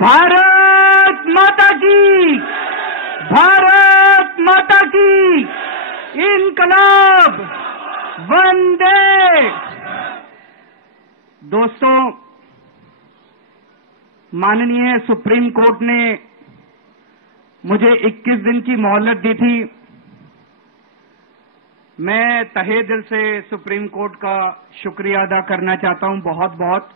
भारत माता की, भारत माता की, इनकलाब, वंदे। दोस्तों, माननीय सुप्रीम कोर्ट ने मुझे 21 दिन की मोहलत दी थी। मैं तहे दिल से सुप्रीम कोर्ट का शुक्रिया अदा करना चाहता हूं, बहुत बहुत।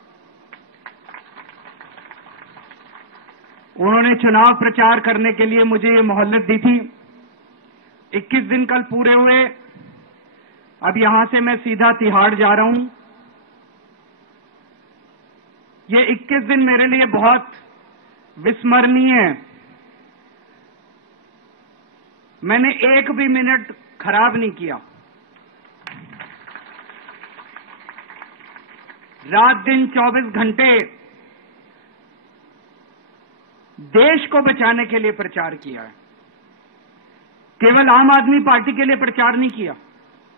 उन्होंने चुनाव प्रचार करने के लिए मुझे ये मोहलत दी थी। 21 दिन कल पूरे हुए। अब यहां से मैं सीधा तिहाड़ जा रहा हूं। ये 21 दिन मेरे लिए बहुत विस्मरणीय है। मैंने एक भी मिनट खराब नहीं किया। रात दिन 24 घंटे देश को बचाने के लिए प्रचार किया है। केवल आम आदमी पार्टी के लिए प्रचार नहीं किया,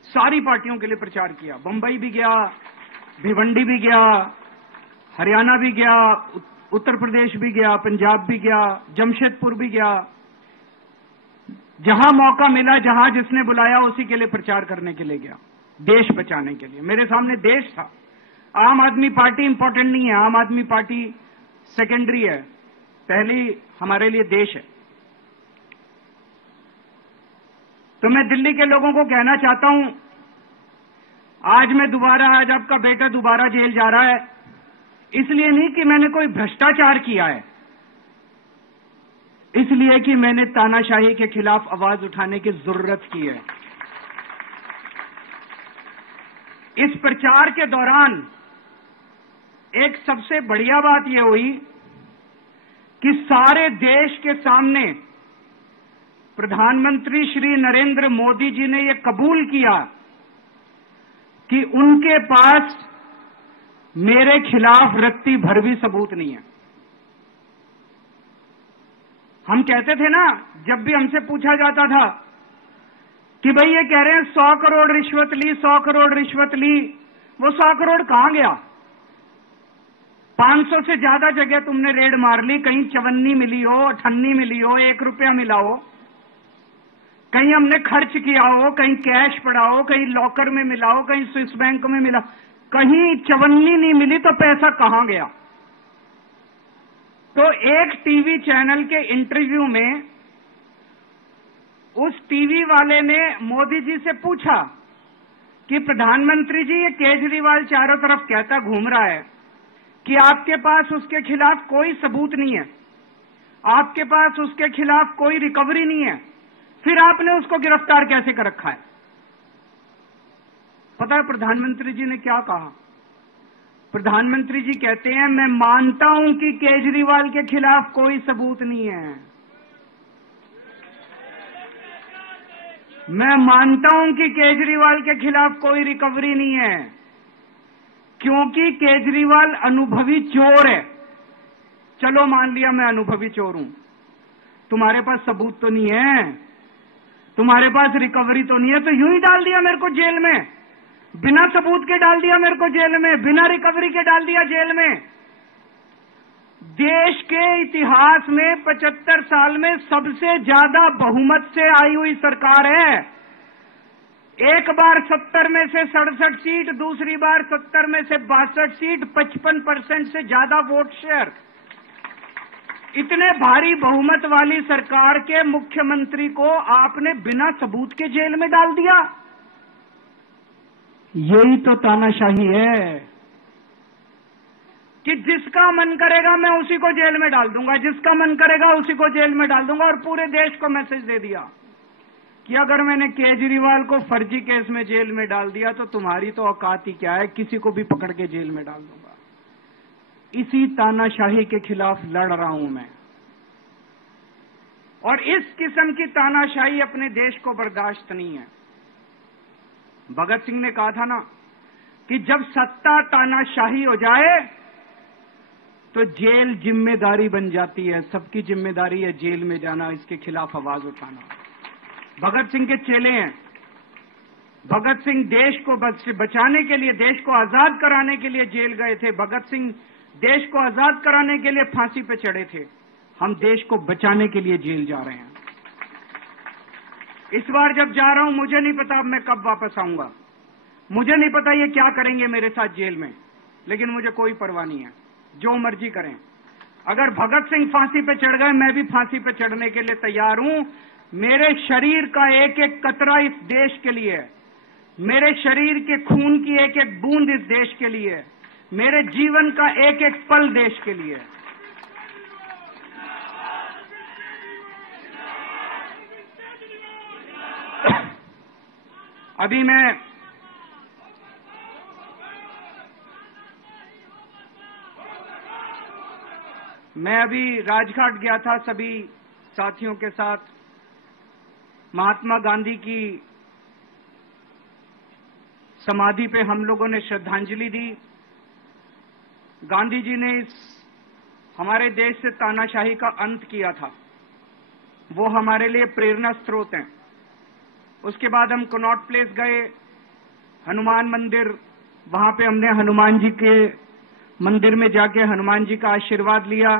सारी पार्टियों के लिए प्रचार किया। बंबई भी गया, भिवंडी भी गया, हरियाणा भी गया, उत्तर प्रदेश भी गया, पंजाब भी गया, जमशेदपुर भी गया। जहां मौका मिला, जहां जिसने बुलाया, उसी के लिए प्रचार करने के लिए गया, देश बचाने के लिए। मेरे सामने देश था। आम आदमी पार्टी इंपॉर्टेंट नहीं है, आम आदमी पार्टी सेकेंडरी है, पहली हमारे लिए देश है। तो मैं दिल्ली के लोगों को कहना चाहता हूं, आज आपका बेटा दोबारा जेल जा रहा है, इसलिए नहीं कि मैंने कोई भ्रष्टाचार किया है, इसलिए कि मैंने तानाशाही के खिलाफ आवाज उठाने की जरूरत की है। इस प्रचार के दौरान एक सबसे बढ़िया बात यह हुई कि सारे देश के सामने प्रधानमंत्री श्री नरेंद्र मोदी जी ने यह कबूल किया कि उनके पास मेरे खिलाफ रत्ती भर भी सबूत नहीं है। हम कहते थे ना, जब भी हमसे पूछा जाता था कि भाई ये कह रहे हैं 100 करोड़ रिश्वत ली, 100 करोड़ रिश्वत ली, वो 100 करोड़ कहां गया? 500 से ज्यादा जगह तुमने रेड मार ली, कहीं चवन्नी मिली हो, अठन्नी मिली हो, 1 रुपया मिला हो, कहीं हमने खर्च किया हो, कहीं कैश पड़ा हो, कहीं लॉकर में मिला हो, कहीं स्विस बैंक में मिला, कहीं चवन्नी नहीं मिली, तो पैसा कहां गया? तो एक टीवी चैनल के इंटरव्यू में उस टीवी वाले ने मोदी जी से पूछा कि प्रधानमंत्री जी, ये केजरीवाल चारों तरफ कहता घूम रहा है कि आपके पास उसके खिलाफ कोई सबूत नहीं है, आपके पास उसके खिलाफ कोई रिकवरी नहीं है, फिर आपने उसको गिरफ्तार कैसे कर रखा है? पता है प्रधानमंत्री जी ने क्या कहा? प्रधानमंत्री जी कहते हैं, मैं मानता हूं कि केजरीवाल के खिलाफ कोई सबूत नहीं है, मैं मानता हूं कि केजरीवाल के खिलाफ कोई रिकवरी नहीं है, क्योंकि केजरीवाल अनुभवी चोर है। चलो मान लिया मैं अनुभवी चोर हूं, तुम्हारे पास सबूत तो नहीं है, तुम्हारे पास रिकवरी तो नहीं है, तो यूं ही डाल दिया मेरे को जेल में, बिना सबूत के डाल दिया मेरे को जेल में, बिना रिकवरी के डाल दिया जेल में। देश के इतिहास में 75 साल में सबसे ज्यादा बहुमत से आई हुई सरकार है। एक बार 70 में से 67 सीट, दूसरी बार 70 में से 62 सीट, 55% से ज्यादा वोट शेयर। इतने भारी बहुमत वाली सरकार के मुख्यमंत्री को आपने बिना सबूत के जेल में डाल दिया। यही तो तानाशाही है कि जिसका मन करेगा मैं उसी को जेल में डाल दूंगा, जिसका मन करेगा उसी को जेल में डाल दूंगा। और पूरे देश को मैसेज दे दिया कि अगर मैंने केजरीवाल को फर्जी केस में जेल में डाल दिया तो तुम्हारी तो औकात ही क्या है, किसी को भी पकड़ के जेल में डाल दूंगा। इसी तानाशाही के खिलाफ लड़ रहा हूं मैं, और इस किस्म की तानाशाही अपने देश को बर्दाश्त नहीं है। भगत सिंह ने कहा था ना कि जब सत्ता तानाशाही हो जाए तो जेल जिम्मेदारी बन जाती है, सबकी जिम्मेदारी है जेल में जाना, इसके खिलाफ आवाज उठाना। भगत सिंह के चेले हैं। भगत सिंह देश को बचाने के लिए, देश को आजाद कराने के लिए जेल गए थे। भगत सिंह देश को आजाद कराने के लिए फांसी पे चढ़े थे, हम देश को बचाने के लिए जेल जा रहे हैं। इस बार जब जा रहा हूं, मुझे नहीं पता अब मैं कब वापस आऊंगा, मुझे नहीं पता ये क्या करेंगे मेरे साथ जेल में, लेकिन मुझे कोई परवाह नहीं है, जो मर्जी करें। अगर भगत सिंह फांसी पे चढ़ गए, मैं भी फांसी पे चढ़ने के लिए तैयार हूं। मेरे शरीर का एक एक कतरा इस देश के लिए है, मेरे शरीर के खून की एक एक बूंद इस देश के लिए है, मेरे जीवन का एक एक पल देश के लिए है। अभी मैं अभी राजघाट गया था सभी साथियों के साथ। महात्मा गांधी की समाधि पे हम लोगों ने श्रद्धांजलि दी। गांधी जी ने इस हमारे देश से तानाशाही का अंत किया था, वो हमारे लिए प्रेरणा स्रोत हैं। उसके बाद हम कनॉट प्लेस गए, हनुमान मंदिर, वहां पे हमने हनुमान जी के मंदिर में जाके हनुमान जी का आशीर्वाद लिया।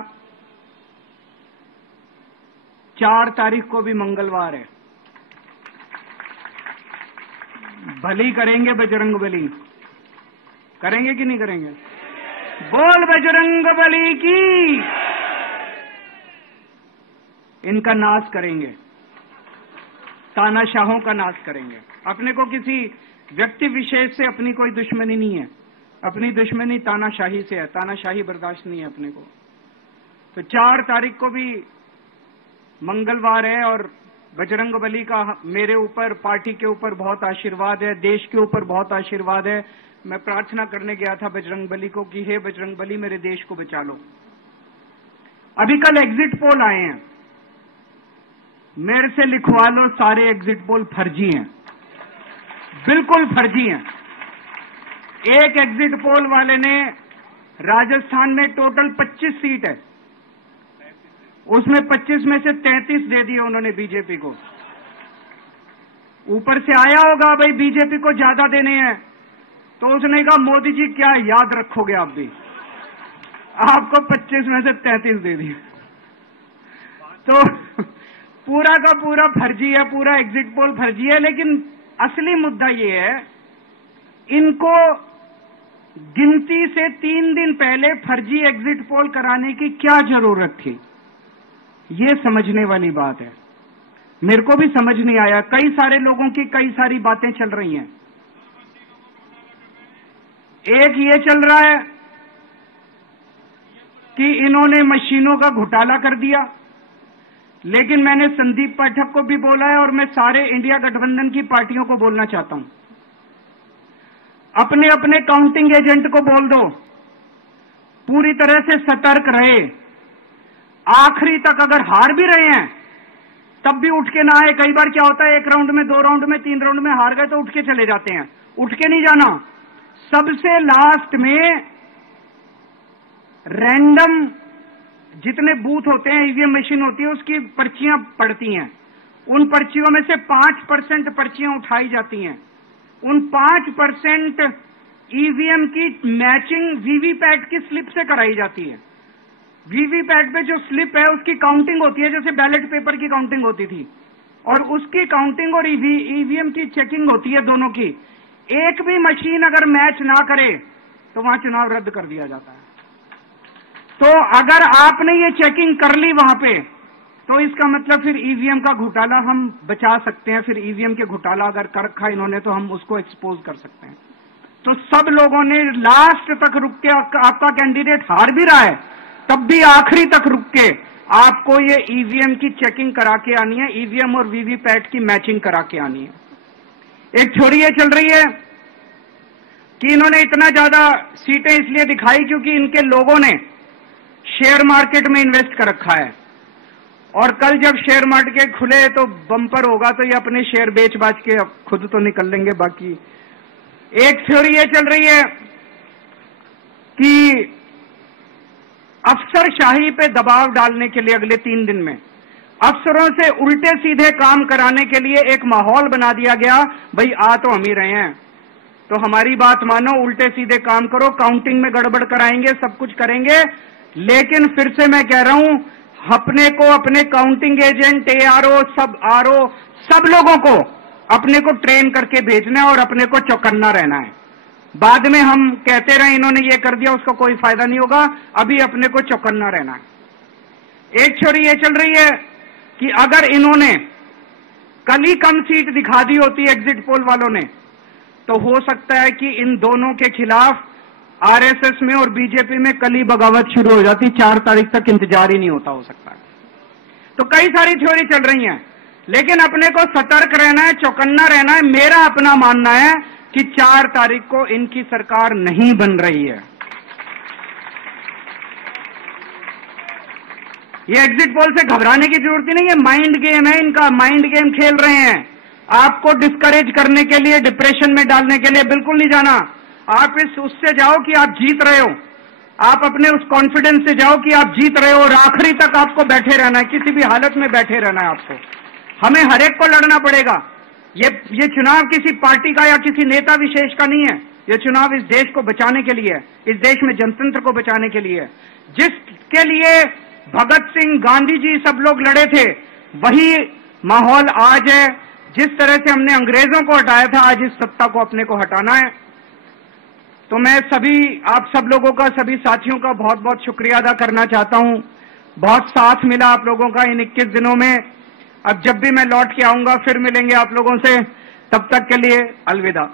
4 तारीख को भी मंगलवार है, भली करेंगे बजरंगबली, करेंगे कि नहीं करेंगे? बोल बजरंगबली की। इनका नाश करेंगे, तानाशाहों का नाश करेंगे। अपने को किसी व्यक्ति विशेष से अपनी कोई दुश्मनी नहीं है, अपनी दुश्मनी तानाशाही से है, तानाशाही बर्दाश्त नहीं है अपने को। तो 4 तारीख को भी मंगलवार है और बजरंगबली का मेरे ऊपर, पार्टी के ऊपर बहुत आशीर्वाद है, देश के ऊपर बहुत आशीर्वाद है। मैं प्रार्थना करने गया था बजरंगबली को कि हे बजरंगबली मेरे देश को बचा लो। अभी कल एग्जिट पोल आए हैं, मेरे से लिखवा लो, सारे एग्जिट पोल फर्जी हैं, बिल्कुल फर्जी हैं। एक एग्जिट पोल वाले ने राजस्थान में टोटल 25 सीट है, उसमें 25 में से 33 दे दिए उन्होंने बीजेपी को। ऊपर से आया होगा भाई बीजेपी को ज्यादा देने हैं, तो उसने कहा मोदी जी क्या याद रखोगे आप भी, आपको 25 में से 33 दे दिए। तो पूरा का पूरा फर्जी है, पूरा एग्जिट पोल फर्जी है। लेकिन असली मुद्दा ये है, इनको गिनती से 3 दिन पहले फर्जी एग्जिट पोल कराने की क्या जरूरत थी, ये समझने वाली बात है। मेरे को भी समझ नहीं आया, कई सारे लोगों की कई सारी बातें चल रही हैं। एक ये चल रहा है कि इन्होंने मशीनों का घोटाला कर दिया, लेकिन मैंने संदीप पाठक को भी बोला है और मैं सारे इंडिया गठबंधन की पार्टियों को बोलना चाहता हूं, अपने अपने काउंटिंग एजेंट को बोल दो पूरी तरह से सतर्क रहे। आखिरी तक अगर हार भी रहे हैं तब भी उठ के ना आए। कई बार क्या होता है, 1 राउंड में, 2 राउंड में, 3 राउंड में हार गए तो उठ के चले जाते हैं। उठ के नहीं जाना, सबसे लास्ट में रैंडम जितने बूथ होते हैं, ईवीएम मशीन होती है, उसकी पर्चियां पड़ती हैं। उन पर्चियों में से 5% पर्चियां उठाई जाती हैं। उन 5% ईवीएम की मैचिंग वीवीपैट की स्लिप से कराई जाती है। वीवीपैट पे जो स्लिप है उसकी काउंटिंग होती है, जैसे बैलेट पेपर की काउंटिंग होती थी, और उसकी काउंटिंग और ईवीएम की चेकिंग होती है दोनों की। एक भी मशीन अगर मैच ना करे तो वहां चुनाव रद्द कर दिया जाता है। तो अगर आपने ये चेकिंग कर ली वहां पे, तो इसका मतलब फिर ईवीएम का घोटाला हम बचा सकते हैं। फिर ईवीएम के घोटाला अगर कर रखा इन्होंने तो हम उसको एक्सपोज कर सकते हैं। तो सब लोगों ने लास्ट तक रुक के, आपका कैंडिडेट हार भी रहा है तब भी आखिरी तक रुक के आपको ये ईवीएम की चेकिंग करा के आनी है, ईवीएम और वीवीपैट की मैचिंग करा के आनी है। एक थ्योरी ये चल रही है कि इन्होंने इतना ज्यादा सीटें इसलिए दिखाई क्योंकि इनके लोगों ने शेयर मार्केट में इन्वेस्ट कर रखा है, और कल जब शेयर मार्केट खुले तो बम्पर होगा, तो ये अपने शेयर बेच बाच के अब खुद तो निकल लेंगे। बाकी एक थ्योरी ये चल रही है कि अफसरशाही पे दबाव डालने के लिए अगले 3 दिन में अफसरों से उल्टे सीधे काम कराने के लिए एक माहौल बना दिया गया। भाई आ तो हम ही रहे हैं, तो हमारी बात मानो, उल्टे सीधे काम करो, काउंटिंग में गड़बड़ कराएंगे, सब कुछ करेंगे, लेकिन फिर से मैं कह रहा हूं, अपने को, अपने काउंटिंग एजेंट, एआरओ, सब आरओ, सब लोगों को अपने को ट्रेन करके भेजना है और अपने को चौकन्ना रहना है। बाद में हम कहते रहे इन्होंने ये कर दिया, उसका कोई फायदा नहीं होगा, अभी अपने को चौकन्ना रहना है। एक छोरी ये चल रही है कि अगर इन्होंने कल ही कम सीट दिखा दी होती एग्जिट पोल वालों ने, तो हो सकता है कि इन दोनों के खिलाफ आरएसएस में और बीजेपी में कल ही बगावत शुरू हो जाती, 4 तारीख तक इंतजार ही नहीं होता, हो सकता है। तो कई सारी थ्योरी चल रही हैं, लेकिन अपने को सतर्क रहना है, चौकन्ना रहना है। मेरा अपना मानना है कि 4 तारीख को इनकी सरकार नहीं बन रही है। ये एग्जिट पोल से घबराने की जरूरत ही नहीं है, माइंड गेम है इनका, माइंड गेम खेल रहे हैं। आपको डिस्करेज करने के लिए, डिप्रेशन में डालने के लिए बिल्कुल नहीं जाना। आप उससे जाओ कि आप जीत रहे हो, आप अपने उस कॉन्फिडेंस से जाओ कि आप जीत रहे हो, और आखिरी तक आपको बैठे रहना है, किसी भी हालत में बैठे रहना है आपको। हमें हर एक को लड़ना पड़ेगा। ये चुनाव किसी पार्टी का या किसी नेता विशेष का नहीं है, ये चुनाव इस देश को बचाने के लिए है, इस देश में जनतंत्र को बचाने के लिए है। जिसके लिए भगत सिंह, गांधी जी सब लोग लड़े थे, वही माहौल आज है। जिस तरह से हमने अंग्रेजों को हटाया था, आज इस सत्ता को अपने को हटाना है। तो मैं सभी, आप सब लोगों का, सभी साथियों का बहुत बहुत शुक्रिया अदा करना चाहता हूं। बहुत साथ मिला आप लोगों का इन 21 दिनों में। अब जब भी मैं लौट के आऊंगा फिर मिलेंगे आप लोगों से, तब तक के लिए अलविदा।